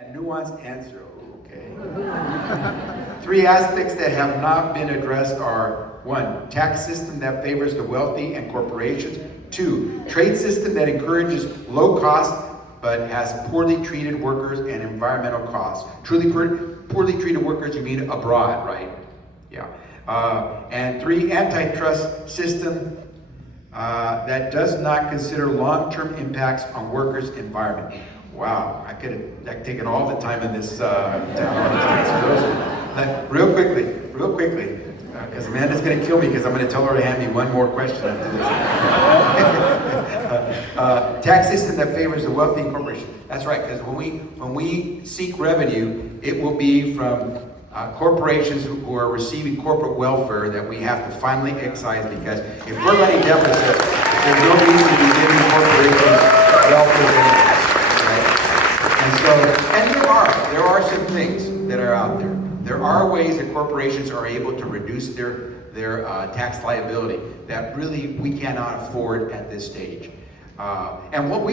A nuanced answer, okay. Three aspects that have not been addressed are: one, tax system that favors the wealthy and corporations; two, trade system that encourages low cost but has poorly treated workers and environmental costs. Poorly treated workers, you mean abroad, right? Yeah. And three, antitrust system that does not consider long-term impacts on workers' environment. Wow, I could have taken all the time in this real quickly, because Amanda's going to kill me because I'm going to tell her to hand me one more question after this. Tax system that favors the wealthy and corporation. That's right, because when we seek revenue, it will be from corporations who are receiving corporate welfare that we have to finally excise, because if we're running deficits, there's no reason to be giving corporations welfare benefits. And so, and there are some things that are out there. There are ways that corporations are able to reduce their tax liability that really we cannot afford at this stage. And what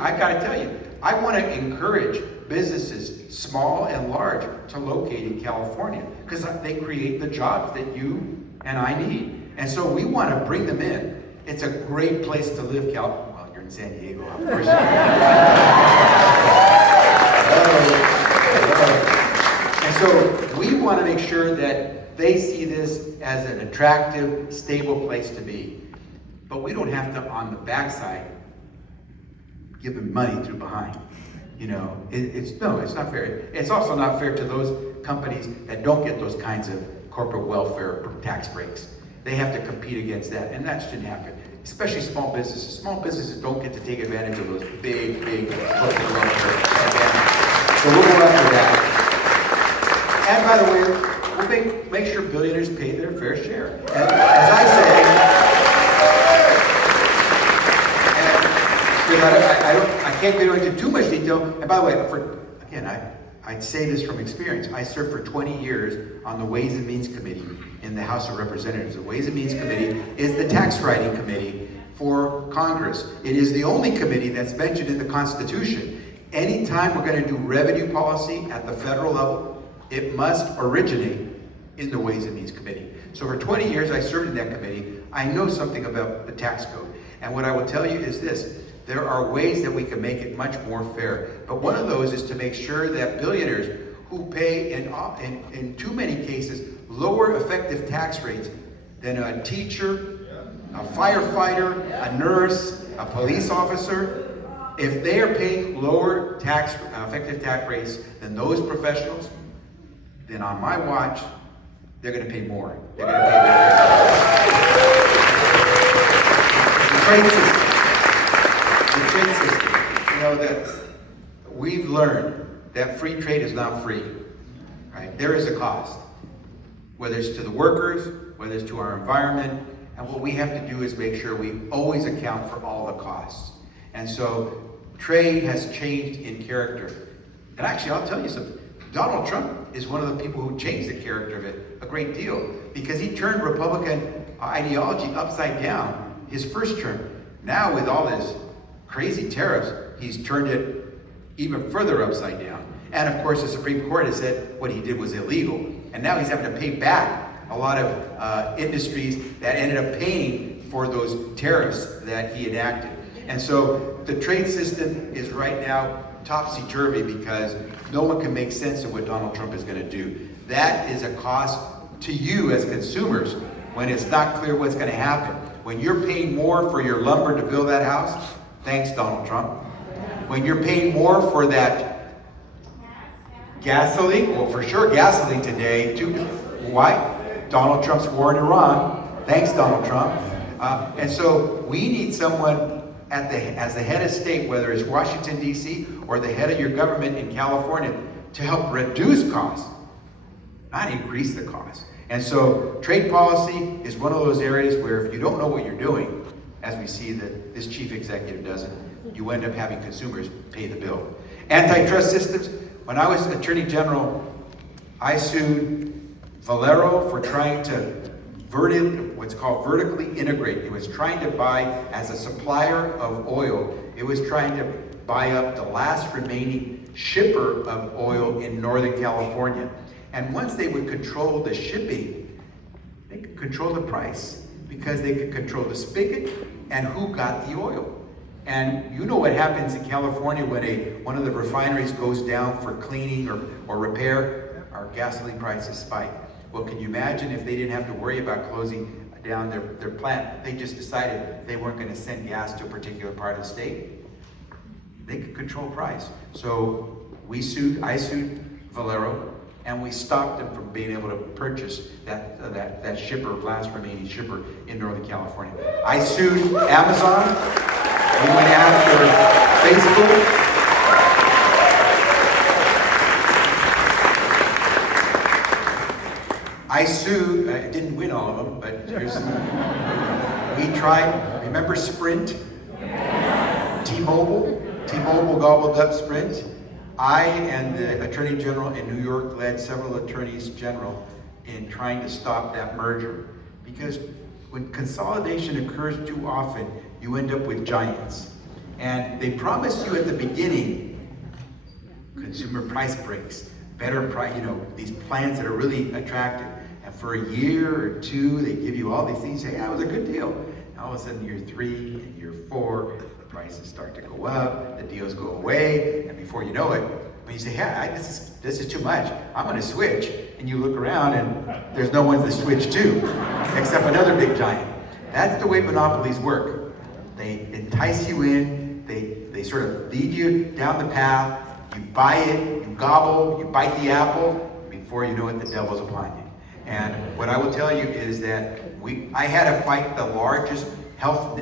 I gotta tell you, I want to encourage businesses, small and large, to locate in California, because they create the jobs that you and I need. And so we want to bring them in. It's a great place to live, Well, you're in San Diego, of course. And so we want to make sure that they see this as an attractive, stable place to be. But we don't have to, on the backside, give them money through behind. You know, it's not fair. It's also not fair to those companies that don't get those kinds of corporate welfare tax breaks. They have to compete against that, and that shouldn't happen. Especially small businesses. Small businesses don't get to take advantage of those big corporate welfare advantages. So we'll go after that. And by the way, we'll make sure billionaires pay their fair share. And as I say, I can't go into too much detail. And by the way, I'd say this from experience. I served for 20 years on the Ways and Means Committee in the House of Representatives. The Ways and Means Committee is the tax writing committee for Congress. It is the only committee that's mentioned in the Constitution. Anytime we're going to do revenue policy at the federal level, it must originate in the Ways and Means Committee. So for 20 years I served in that committee. I know something about the tax code. And what I will tell you is this: there are ways that we can make it much more fair. But one of those is to make sure that billionaires who pay, in too many cases, lower effective tax rates than a teacher, a firefighter, a nurse, a police officer, if they are paying lower effective tax rates than those professionals, then on my watch, they're going to pay more. They're going to pay the trade system. You know, that we've learned that free trade is not free, right? There is a cost, whether it's to the workers, whether it's to our environment, and what we have to do is make sure we always account for all the costs. And so trade has changed in character. And actually, I'll tell you something. Donald Trump is one of the people who changed the character of it a great deal, because he turned Republican ideology upside down his first term. Now, with all his crazy tariffs, he's turned it even further upside down. And of course, the Supreme Court has said what he did was illegal. And now he's having to pay back a lot of industries that ended up paying for those tariffs that he enacted. And so the trade system is right now topsy-turvy, because no one can make sense of what Donald Trump is going to do. That is a cost to you as consumers when it's not clear what's going to happen. When you're paying more for your lumber to build that house, thanks, Donald Trump. When you're paying more for that gasoline, well, for sure gasoline today, too. Why? Donald Trump's war in Iran. Thanks, Donald Trump. And so we need someone as the head of state, whether it's Washington, D.C., or the head of your government in California, to help reduce costs, not increase the costs. And so trade policy is one of those areas where if you don't know what you're doing, as we see that this chief executive doesn't, you end up having consumers pay the bill. Antitrust systems. When I was Attorney General, I sued Valero for trying to what's called vertically integrate. It was trying to buy, as a supplier of oil, it was trying to buy up the last remaining shipper of oil in Northern California. And once they would control the shipping, they could control the price because they could control the spigot and who got the oil. And you know what happens in California when one of the refineries goes down for cleaning or repair? Our gasoline prices spike. Well, can you imagine if they didn't have to worry about closing down their plant? They just decided they weren't going to send gas to a particular part of the state. They could control price. So I sued Valero, and we stopped them from being able to purchase that shipper, last remaining shipper in Northern California. I sued Amazon. We went after Facebook. I didn't win all of them, but we tried. Remember Sprint? T-Mobile? T-Mobile gobbled up Sprint. I and the Attorney General in New York led several attorneys general in trying to stop that merger. Because when consolidation occurs too often, you end up with giants. And they promise you at the beginning, consumer price breaks, better price, these plans that are really attractive. And for a year or two, they give you all these things, say, yeah, it was a good deal. And all of a sudden, year 3 and year 4, the prices start to go up, the deals go away, and before you know it, when you say, yeah, this is too much, I'm gonna switch, and you look around and there's no one to switch to, except another big giant. That's the way monopolies work. They entice you in, they sort of lead you down the path, you buy it, you gobble, you bite the apple, before you know it, the devil's upon you. And what I will tell you is that I had to fight the largest health